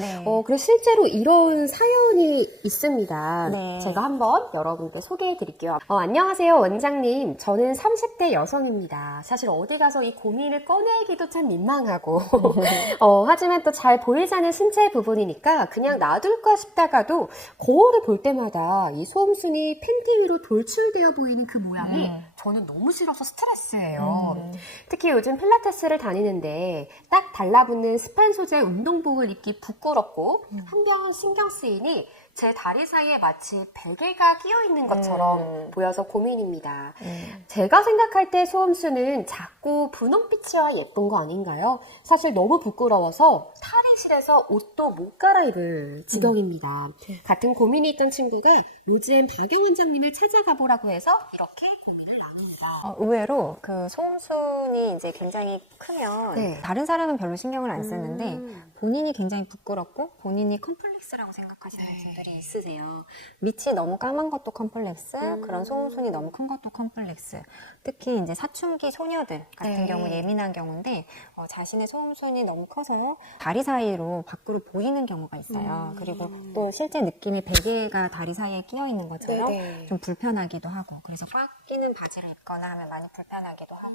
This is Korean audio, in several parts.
네. 그리고 실제로 이런 사연이 있습니다. 네. 제가 한번 여러분께 소개해 드릴게요. 안녕하세요, 원장님. 저는 30대 여성입니다. 사실 어디 가서 이 고민을 꺼내기도 참 민망하고, 하지만 또 잘 보이지 않는 신체 부분이니까 그냥 놔둘까 싶다가도 거울을 볼 때마다 이 소음순이 팬티 위로 돌출되어 보이는 그 모양이 저는 너무 싫어서 스트레스예요. 특히 요즘 필라테스를 다니는데 딱 달라붙는 스판 소재 운동복을 입기 부끄럽고 한편 신경 쓰이니 제 다리 사이에 마치 베개가 끼어 있는 것처럼 보여서 고민입니다. 제가 생각할 때 소음수는 작고 분홍빛이야 예쁜 거 아닌가요? 사실 너무 부끄러워서 탈의실에서 옷도 못 갈아입을 지경입니다. 같은 고민이 있던 친구가 로즈앤 박영 원장님을 찾아가 보라고 해서 이렇게 고민을 나눕니다. 의외로 그 소음순이 이제 굉장히 크면 네. 다른 사람은 별로 신경을 안 쓰는데 본인이 굉장히 부끄럽고 본인이 컴플렉스라고 생각하시는 분들이 있으세요. 밑이 너무 까만 것도 컴플렉스, 그런 소음순이 너무 큰 것도 컴플렉스. 특히 이제 사춘기 소녀들 같은 네. 경우 예민한 경우인데 자신의 소음순이 너무 커서 다리 사이로 밖으로 보이는 경우가 있어요. 그리고 또 실제 느낌이 베개가 다리 사이에 끼어 있는 것처럼 네네. 좀 불편하기도 하고, 그래서 꽉 끼는 바지를 입거나 하면 많이 불편하기도 하고,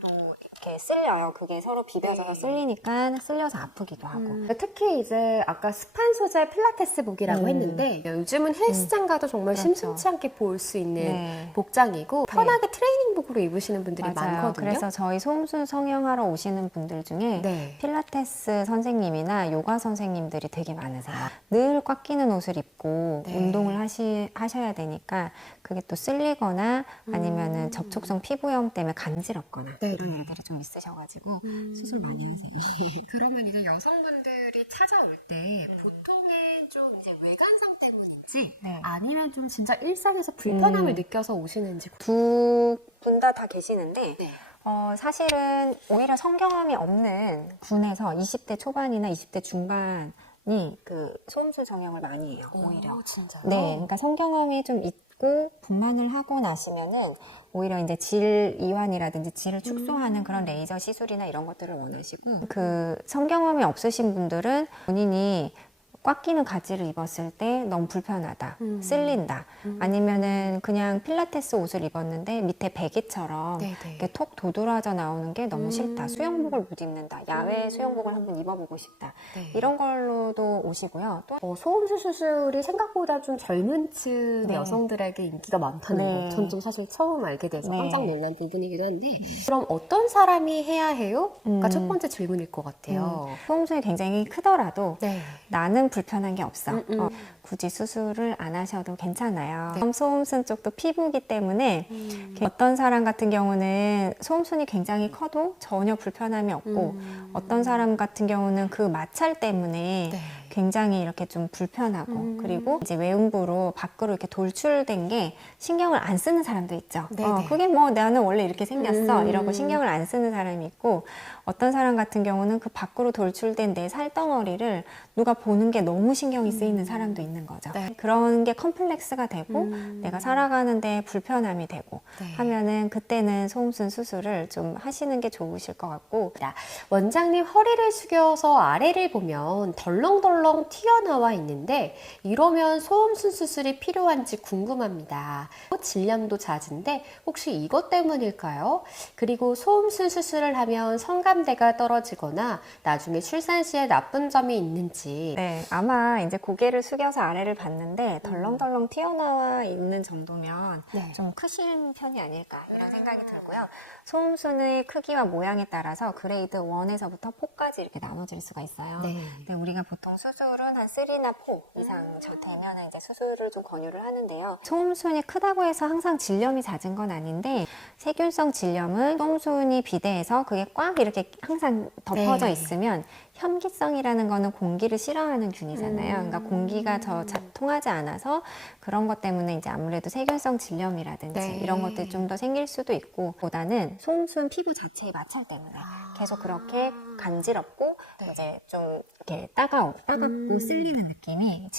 또 이렇게 쓸려요. 그게 서로 비벼져서 쓸리니까 쓸려서 아프기도 하고. 특히 이제 아까 스판 소재 필라테스복이라고 했는데 요즘은 헬스장 가도 정말 그렇죠. 심심치 않게 볼 수 있는 네. 복장이고 편하게 트레이닝복으로 입으시는 분들이 맞아요. 많거든요. 그래서 저희 소음순 성형하러 오시는 분들 중에 네. 필라테스 선생님이나 요가 선생님들이 되게 많으세요. 늘 꽉 끼는 옷을 입고 네. 운동을 하셔야 되니까 그게 또 쓸리거나 아니면은 접촉성 피부염 때문에 간지럽거나 네. 이런 일들이 좀 있으셔가지고 수술 많이 하세요. 그러면 이제 여성분들이 찾아올 때 보통은 좀 이제 외관상 때문인지 아니면 좀 진짜 일상에서 불편함을 느껴서 오시는지. 두 분 다 계시는데 네. 사실은 오히려 성경험이 없는 분에서 20대 초반이나 20대 중반이 그 소음술 성형을 많이 해요. 오히려. 진짜요? 네, 그러니까 성경험이 좀 있고 분만을 하고 나시면은 오히려 이제 질 이완이라든지 질을 축소하는 그런 레이저 시술이나 이런 것들을 원하시고, 그 성경험이 없으신 분들은 본인이 꽉 끼는 가지를 입었을 때 너무 불편하다, 쓸린다, 아니면은 그냥 필라테스 옷을 입었는데 밑에 베개처럼 네네. 이렇게 톡 도드라져 나오는 게 너무 싫다, 수영복을 못 입는다, 야외 수영복을 한번 입어보고 싶다, 네. 이런 걸로도 오시고요. 또 소음수 수술이 생각보다 좀 젊은 층 네. 여성들에게 인기가 많다는 네. 거. 전 좀 사실 처음 알게 돼서 네. 깜짝 놀란 부분이기도 한데 그럼 어떤 사람이 해야 해요? 가 첫 번째 질문일 것 같아요. 소음순이 굉장히 크더라도 네. 나는 불편한 게 없어. 굳이 수술을 안 하셔도 괜찮아요. 소음순 쪽도 피부이기 때문에 어떤 사람 같은 경우는 소음순이 굉장히 커도 전혀 불편함이 없고 어떤 사람 같은 경우는 그 마찰 때문에 네. 굉장히 이렇게 좀 불편하고 그리고 이제 외음부로 밖으로 이렇게 돌출된 게 신경을 안 쓰는 사람도 있죠. 네네. 그게 뭐 나는 원래 이렇게 생겼어 이러고 신경을 안 쓰는 사람이 있고, 어떤 사람 같은 경우는 그 밖으로 돌출된 내 살덩어리를 누가 보는 게 너무 신경이 쓰이는 사람도 있는 거죠. 네. 그런 게 컴플렉스가 되고 내가 살아가는데 불편함이 되고 네. 하면은 그때는 소음순 수술을 좀 하시는 게 좋으실 것 같고. 원장님 허리를 숙여서 아래를 보면 덜렁덜렁 튀어나와 있는데 이러면 소음순 수술이 필요한지 궁금합니다. 질량도 잦은데 혹시 이것 때문일까요? 그리고 소음순 수술을 하면 성감대가 떨어지거나 나중에 출산 시에 나쁜 점이 있는지. 네, 아마 이제 고개를 숙여서 아래를 봤는데 덜렁덜렁 튀어나와 있는 정도면 네. 좀 크신 편이 아닐까 이런 생각이 들고요. 소음순의 크기와 모양에 따라서 그레이드 1에서부터 4까지 이렇게 나눠질 수가 있어요. 네. 근데 우리가 보통 수술은 한 3나 4 이상 되면 이제 수술을 좀 권유를 하는데요. 소음순이 크다고 해서 항상 질염이 잦은 건 아닌데, 세균성 질염은 소음순이 비대해서 그게 꽉 이렇게 항상 덮어져 네. 있으면 현기성이라는 거는 공기를 싫어하는 균이잖아요. 그러니까 공기가 통하지 않아서 그런 것 때문에 이제 아무래도 세균성 질염이라든지 네. 이런 것들이 좀 더 생길 수도 있고, 보다는 소음순 피부 자체의 마찰 때문에 계속 그렇게 간지럽고 이제 좀 이렇게 따갑고 쓸리는 느낌이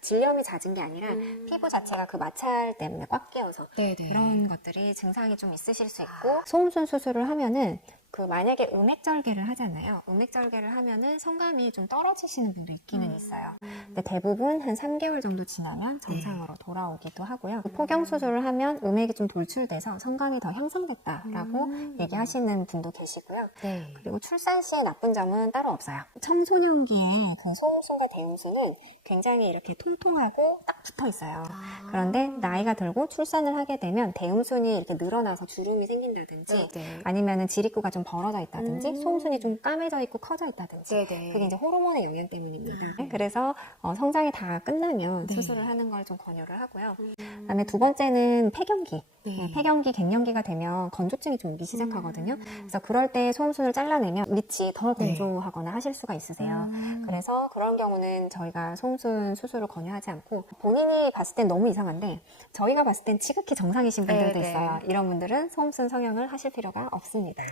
질염이 잦은 게 아니라 피부 자체가 그 마찰 때문에 꽉 끼어서 네네. 그런 것들이 증상이 좀 있으실 수 있고, 소음순 수술을 하면은 만약에 음액절개를 하잖아요. 음액절개를 하면은 성감이 좀 떨어지시는 분도 있기는 있어요. 근데 대부분 한 3개월 정도 지나면 정상으로 돌아오기도 하고요. 포경 수술을 하면 음액이 좀 돌출돼서 성감이 더 향상됐다라고 얘기하시는 분도 계시고요. 네. 그리고 출산 시에 나쁜 점은 따로 없어요. 청소년기에 그 소음순과 대음순은 굉장히 이렇게 통통하고 딱 붙어 있어요. 그런데 나이가 들고 출산을 하게 되면 대음순이 이렇게 늘어나서 주름이 생긴다든지 네. 아니면은 지립구가 좀 벌어져 있다든지 소음순이 좀 까매져 있고 커져 있다든지 네네. 그게 이제 호르몬의 영향 때문입니다. 그래서 성장이 다 끝나면 네. 수술을 하는 걸 좀 권유를 하고요. 그다음에 두 번째는 폐경기. 네. 폐경기, 갱년기가 되면 건조증이 좀 오기 시작하거든요. 그래서 그럴 때 소음순을 잘라내면 밑이 더 건조하거나 하실 수가 있으세요. 그래서 그런 경우는 저희가 소음순 수술을 권유하지 않고 본인이 봤을 땐 너무 이상한데 저희가 봤을 땐 지극히 정상이신 분들도 네, 네. 있어요. 이런 분들은 소음순 성형을 하실 필요가 없습니다.